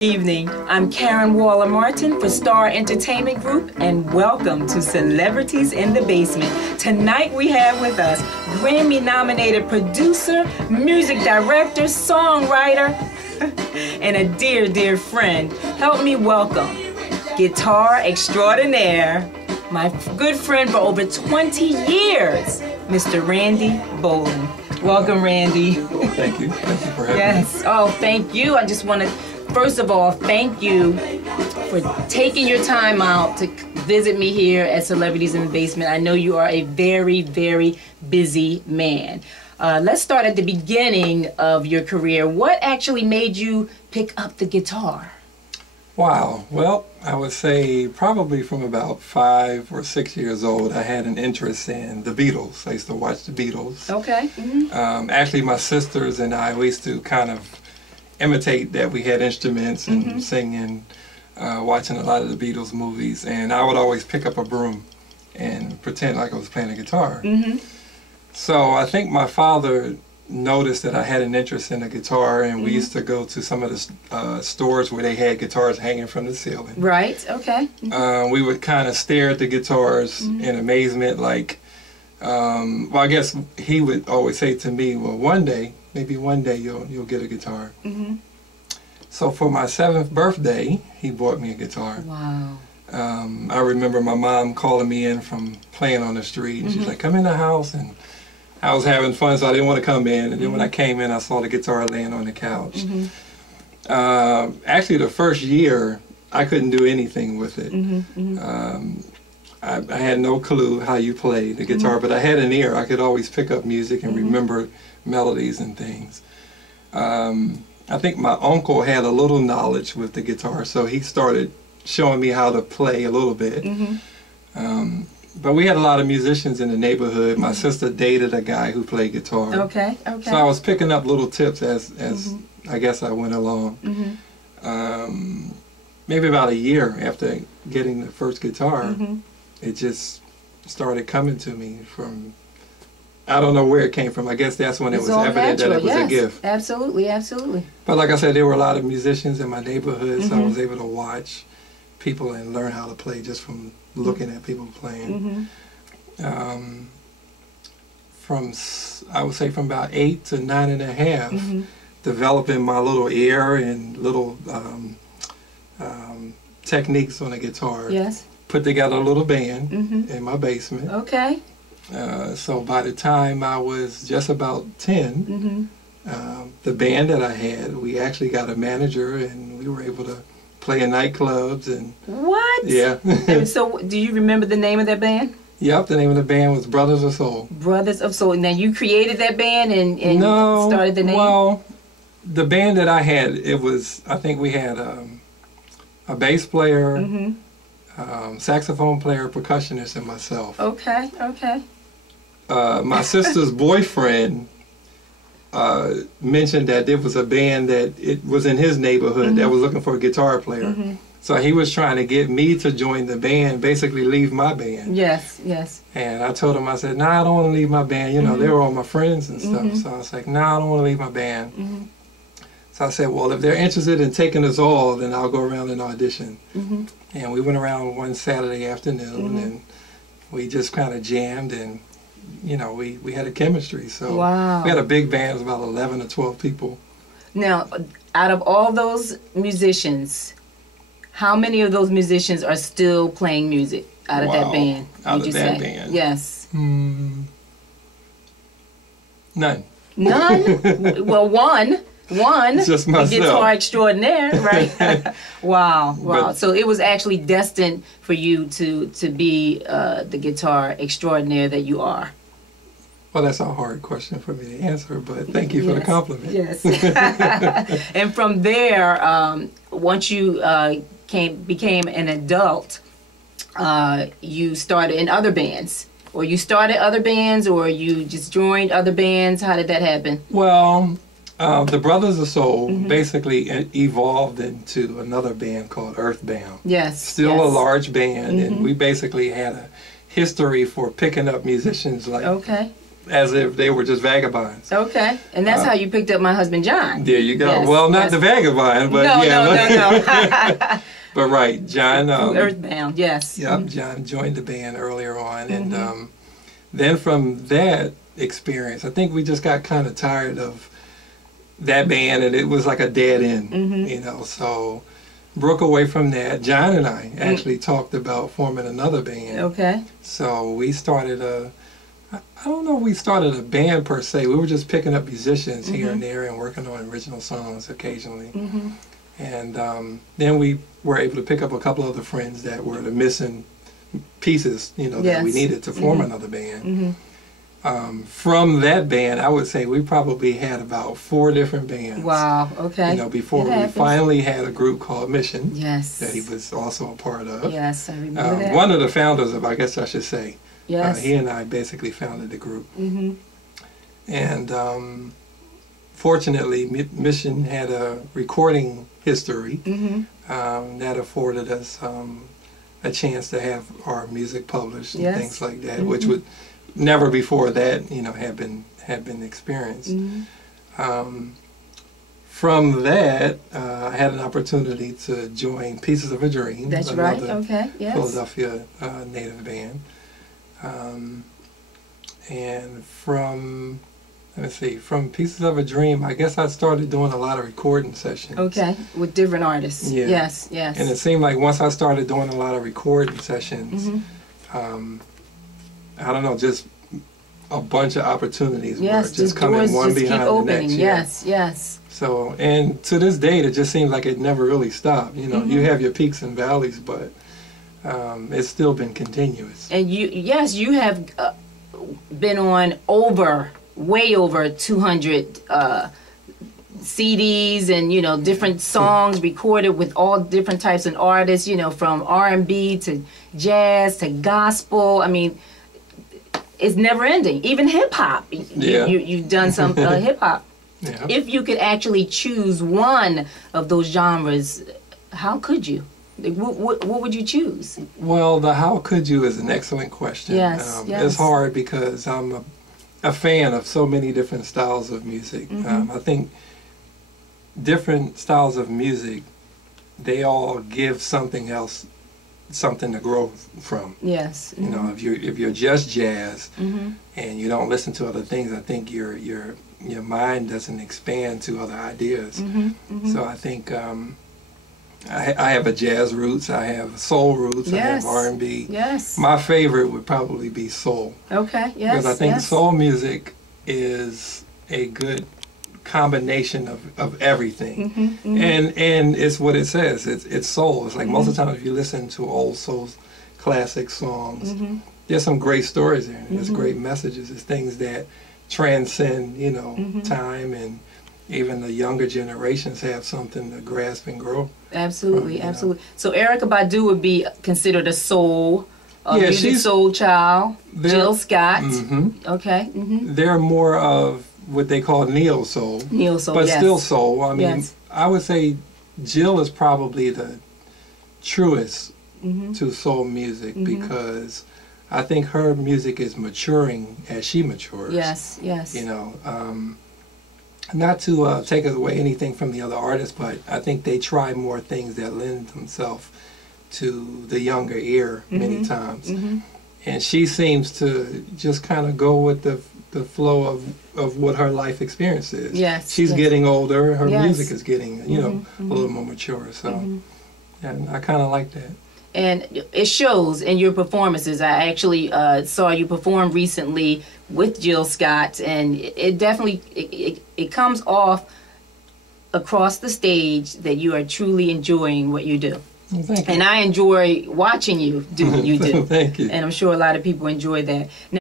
Evening. I'm Karen Waller-Martin for Starr Entertainment Group, and welcome to Celebrities in the Basement. Tonight we have with us Grammy-nominated producer, music director, songwriter, and a dear, dear friend. Help me welcome guitar extraordinaire, my good friend for over 20 years, Mr. Randy Bowland. Welcome, Randy. Well, thank you. Thank you for having me. Yes. Oh, thank you. I just want to first of all, thank you for taking your time out to visit me here at Celebrities in the Basement. I know you are a very, very busy man. Let's start at the beginning of your career. What actually made you pick up the guitar? Wow. Well, I would say probably from about 5 or 6 years old, I had an interest in the Beatles. I used to watch the Beatles. Okay. Mm-hmm. Actually, my sisters and I, we used to kind of imitate that. We had instruments and singing, watching a lot of the Beatles movies, and I would always pick up a broom and pretend like I was playing a guitar. So I think my father noticed that I had an interest in the guitar, and we used to go to some of the stores where they had guitars hanging from the ceiling. Right, okay. We would kind of stare at the guitars in amazement, like, well, I guess he would always say to me, well, one day, maybe one day you'll get a guitar. So for my 7th birthday, he bought me a guitar. Wow. I remember my mom calling me in from playing on the street, and she's like, come in the house, and I was having fun, so I didn't want to come in, and then when I came in, I saw the guitar laying on the couch. Actually, the first year, I couldn't do anything with it. I had no clue how you play the guitar, but I had an ear. I could always pick up music and remember melodies and things. I think my uncle had a little knowledge with the guitar, so he started showing me how to play a little bit. But we had a lot of musicians in the neighborhood. My sister dated a guy who played guitar. Okay. So I was picking up little tips as I guess I went along. Maybe about a year after getting the first guitar, it just started coming to me from, I don't know where it came from. I guess that's when it was evident that it was a gift. Absolutely, absolutely. But like I said, there were a lot of musicians in my neighborhood, so I was able to watch people and learn how to play just from looking at people playing. I would say from about 8 to 9 and a half, developing my little ear and little techniques on the guitar. Yes. Put together a little band in my basement. Okay. So by the time I was just about 10, the band that I had, we actually got a manager, and we were able to play in nightclubs. And what? Yeah. And so, do you remember the name of that band? Yep, the name of the band was Brothers of Soul. Brothers of Soul. Now, you created that band and started the name? Well, the band that I had, it was, I think we had a bass player, saxophone player, percussionist, and myself. Okay, okay. My sister's boyfriend mentioned that there was a band that it was in his neighborhood that was looking for a guitar player. So he was trying to get me to join the band, basically leave my band. Yes, yes. And I told him, I said, nah, I don't want to leave my band. You know, they were all my friends and stuff. So I was like, nah, I don't want to leave my band. So I said, well, if they're interested in taking us all, then I'll go around and audition. And we went around one Saturday afternoon, and we just kind of jammed, and you know, we had a chemistry. So we had a big band. It was about 11 or 12 people. Now, out of all those musicians, how many of those musicians are still playing music out of that band? Out of that band? Yes. None. None? Well, one. Just myself. Guitar extraordinaire, right? Wow. But, so it was actually destined for you to be the guitar extraordinaire that you are. Well, that's a hard question for me to answer, but thank you for the compliment. Yes. And from there, once you became an adult, you started in other bands. Or you started other bands, or you just joined other bands? How did that happen? Well, the Brothers of Soul basically evolved into another band called Earthbound. Yes. Still a large band, and we basically had a history for picking up musicians like as if they were just vagabonds. Okay, and that's how you picked up my husband John. There you go. Yes, well, not the vagabond, but no. But right, John. Earthbound, yes. Yep, John joined the band earlier on, and then from that experience, I think we just got kind of tired of that band, and it was like a dead end, you know. So broke away from that. John and I actually talked about forming another band. Okay. So we started I don't know if we started a band per se. We were just picking up musicians here and there and working on original songs occasionally. And then we were able to pick up a couple other friends that were the missing pieces, you know, that we needed to form another band. From that band, I would say we probably had about 4 different bands. Wow, okay. You know, before we finally had a group called Mission. Yes. That he was also a part of. Yes, I remember that. One of the founders of, I guess I should say. Yes. He and I basically founded the group. And fortunately, Mission had a recording history that afforded us a chance to have our music published and things like that, which would never before that, you know, had been experienced. From that, I had an opportunity to join Pieces of a Dream. That's right. Okay. Yes. Philadelphia native band. And from, let me see, from Pieces of a Dream, I guess I started doing a lot of recording sessions. Okay, with different artists. Yeah. Yes, yes. And it seemed like once I started doing a lot of recording sessions, I don't know, just a bunch of opportunities were just coming one behind the next. Yes, yes. So, and to this date, it just seems like it never really stopped. You know, you have your peaks and valleys, but it's still been continuous. And you have been on way over 200 CDs and, you know, different songs recorded with all different types of artists, you know, from R&B to jazz to gospel. I mean, it's never ending. Even hip hop. You've done some hip hop. Yeah. If you could actually choose one of those genres, how could you? What would you choose? Well, the how could you is an excellent question. Yes, It's hard because I'm a fan of so many different styles of music. I think different styles of music, they all give something else, something to grow from. Yes. You know, if you're just jazz and you don't listen to other things, I think your mind doesn't expand to other ideas. So I think I have a jazz roots, I have soul roots, I have R&B. Yes. My favorite would probably be soul. Okay, yes. Because I think soul music is a good combination of everything. And it's what it says, it's soul. It's like most of the time if you listen to old soul classic songs, there's some great stories there. There's great messages. There's things that transcend, you know, time, and even the younger generations have something to grasp and grow. Absolutely. So Erykah Badu would be considered a soul, music soul child. Jill Scott. Okay. They're more of what they call neo soul. Neo soul, but still soul. I mean, I would say Jill is probably the truest to soul music because I think her music is maturing as she matures. Yes, yes. You know, not to take away anything from the other artists, but I think they try more things that lend themselves to the younger ear many times. And she seems to just kind of go with the flow of what her life experience is. Yes. She's getting older, her music is getting, you know, a little more mature. So, and I kind of like that. And it shows in your performances. I actually saw you perform recently with Jill Scott, and it definitely it comes off across the stage that you are truly enjoying what you do. Well, thank you. And I enjoy watching you do what you do. Thank you. And I'm sure a lot of people enjoy that. Now,